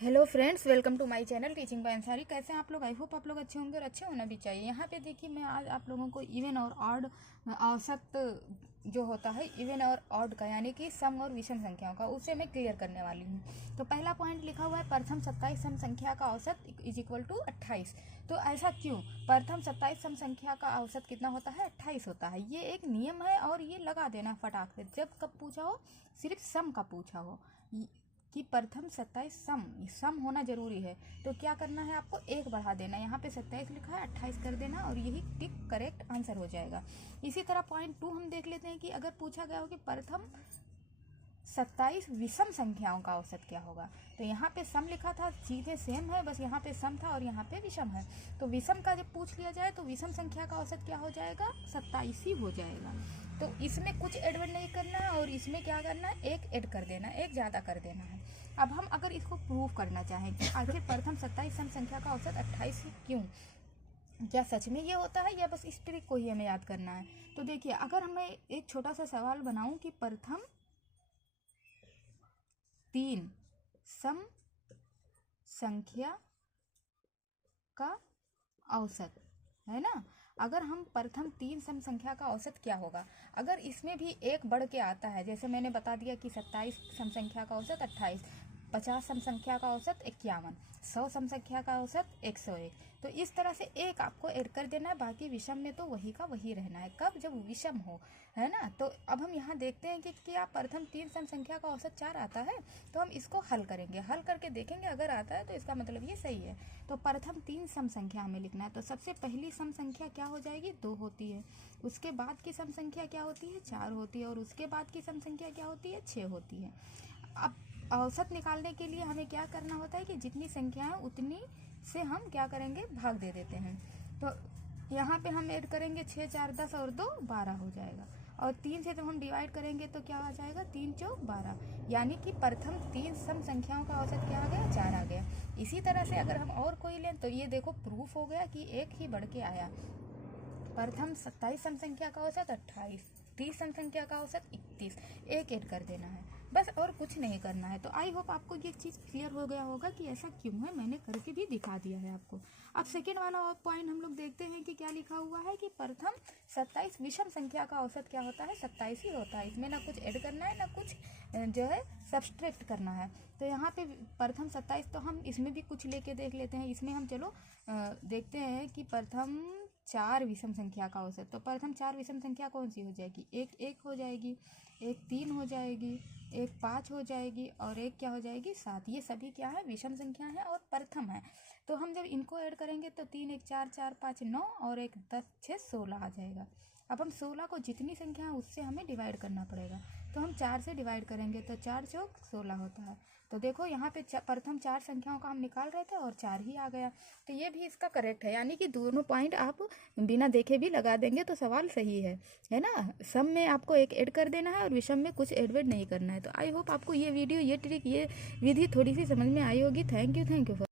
Hello friends, welcome to my channel teaching by Ansari. कैसे हैं आप लोग? आई होप आप लोग अच्छे होंगे और अच्छे होना भी चाहिए। यहाँ पे देखिए, मैं आज आप लोगों को इवन और ऑड औसत जो होता है इवन और ऑड का, यानी कि सम और विषम संख्याओं का, उसे मैं क्लियर करने वाली हूँ। तो पहला पॉइंट लिखा हुआ है प्रथम 27 सम संख्या का औसत इज इक्वल टू 28। तो ऐसा क्यों? प्रथम 27 सम संख्या का औसत कितना होता है? 28 होता है। ये एक नियम है और ये लगा देना फटाक से, जब कब पूछा हो, सिर्फ सम का पूछा हो कि प्रथम 27 सम होना जरूरी है। तो क्या करना है आपको? एक बढ़ा देना। यहाँ पे 27 लिखा है, 28 कर देना और यही टिक करेक्ट आंसर हो जाएगा। इसी तरह पॉइंट 2 हम देख लेते हैं कि अगर पूछा गया हो कि प्रथम 27 विषम संख्याओं का औसत क्या होगा। तो यहाँ पे सम लिखा था, सीधे सेम है, बस यहाँ पे सम था और यहाँ पे विषम है। तो विषम का जब पूछ लिया जाए तो विषम संख्या का औसत क्या हो जाएगा? 27 ही हो जाएगा। तो इसमें कुछ एडवर्ड नहीं करना है और इसमें क्या करना है? एक ऐड कर देना, एक ज़्यादा कर देना है। अब हम अगर इसको प्रूव करना चाहें कि आखिर प्रथम 27 सम संख्या का औसत 28 ही क्यों, क्या सच में ये होता है या बस इस ट्रिक को ही हमें याद करना है? तो देखिए, अगर हमें एक छोटा सा सवाल बनाऊं कि प्रथम 3 सम संख्या का औसत है ना, अगर हम प्रथम 3 सम संख्या का औसत क्या होगा, अगर इसमें भी एक बढ़ के आता है, जैसे मैंने बता दिया कि 27 सम संख्या का औसत 28, 50 सम संख्या का औसत 51, 100 सम संख्या का औसत 101, तो इस तरह से एक आपको ऐड कर देना है। बाकी विषम में तो वही का वही रहना है। कब? जब विषम हो, है ना। तो अब हम यहाँ देखते हैं कि क्या प्रथम 3 सम संख्या का औसत 4 आता है। तो हम इसको हल करेंगे, हल करके देखेंगे, अगर आता है तो इसका मतलब ये सही है। तो प्रथम 3 सम संख्या हमें लिखना है। तो सबसे पहली सम संख्या क्या हो जाएगी? 2 होती है। उसके बाद की सम संख्या क्या होती है? 4 होती है। और उसके बाद की सम संख्या क्या होती है? 6 होती है। अब औसत निकालने के लिए हमें क्या करना होता है कि जितनी संख्या है उतनी से हम क्या करेंगे? भाग दे देते हैं। तो यहाँ पे हम ऐड करेंगे 6 4 10 और 2 12 हो जाएगा। और 3 से जब हम डिवाइड करेंगे तो क्या आ जाएगा? 3 चौक 12, यानी कि प्रथम 3 सम संख्याओं का औसत क्या आ गया? 4 आ गया। इसी तरह से अगर हम और कोई लें तो ये देखो, प्रूफ हो गया कि एक ही बढ़ के आया। प्रथम 27 सम संख्या का औसत 28, 30 सम संख्या का औसत 31, एक ऐड कर देना है बस, और कुछ नहीं करना है। तो आई होप आपको ये चीज़ क्लियर हो गया होगा कि ऐसा क्यों है, मैंने करके भी दिखा दिया है आपको। अब सेकेंड वाला पॉइंट हम लोग देखते हैं कि क्या लिखा हुआ है कि प्रथम 27 विषम संख्या का औसत क्या होता है? 27 ही होता है। इसमें ना कुछ ऐड करना है, ना कुछ जो है सब्सट्रैक्ट करना है। तो यहाँ पे प्रथम 27, तो हम इसमें भी कुछ लेके देख लेते हैं। इसमें हम चलो देखते हैं कि प्रथम 4 विषम संख्या का औसत। तो प्रथम 4 विषम संख्या कौन सी हो जाएगी? एक 1 हो जाएगी, एक 3 हो जाएगी, एक 5 हो जाएगी और एक क्या हो जाएगी? 7। ये सभी क्या है? विषम संख्या है और प्रथम है। तो हम जब इनको ऐड करेंगे तो 3 1 4 4 5 9 और एक 10 6 16 आ जाएगा। अब हम 16 को जितनी संख्या है उससे हमें डिवाइड करना पड़ेगा। तो हम 4 से डिवाइड करेंगे तो 4 चौक 16 होता है। तो देखो, यहाँ पे प्रथम 4 संख्याओं का हम निकाल रहे थे और 4 ही आ गया। तो ये भी इसका करेक्ट है, यानी कि दोनों पॉइंट आप बिना देखे भी लगा देंगे तो सवाल सही है ना। सम में आपको एक ऐड कर देना है और विषम में कुछ ऐड नहीं करना है। तो आई होप आपको ये वीडियो, ये ट्रिक, ये विधि थोड़ी सी समझ में आई होगी। Thank you for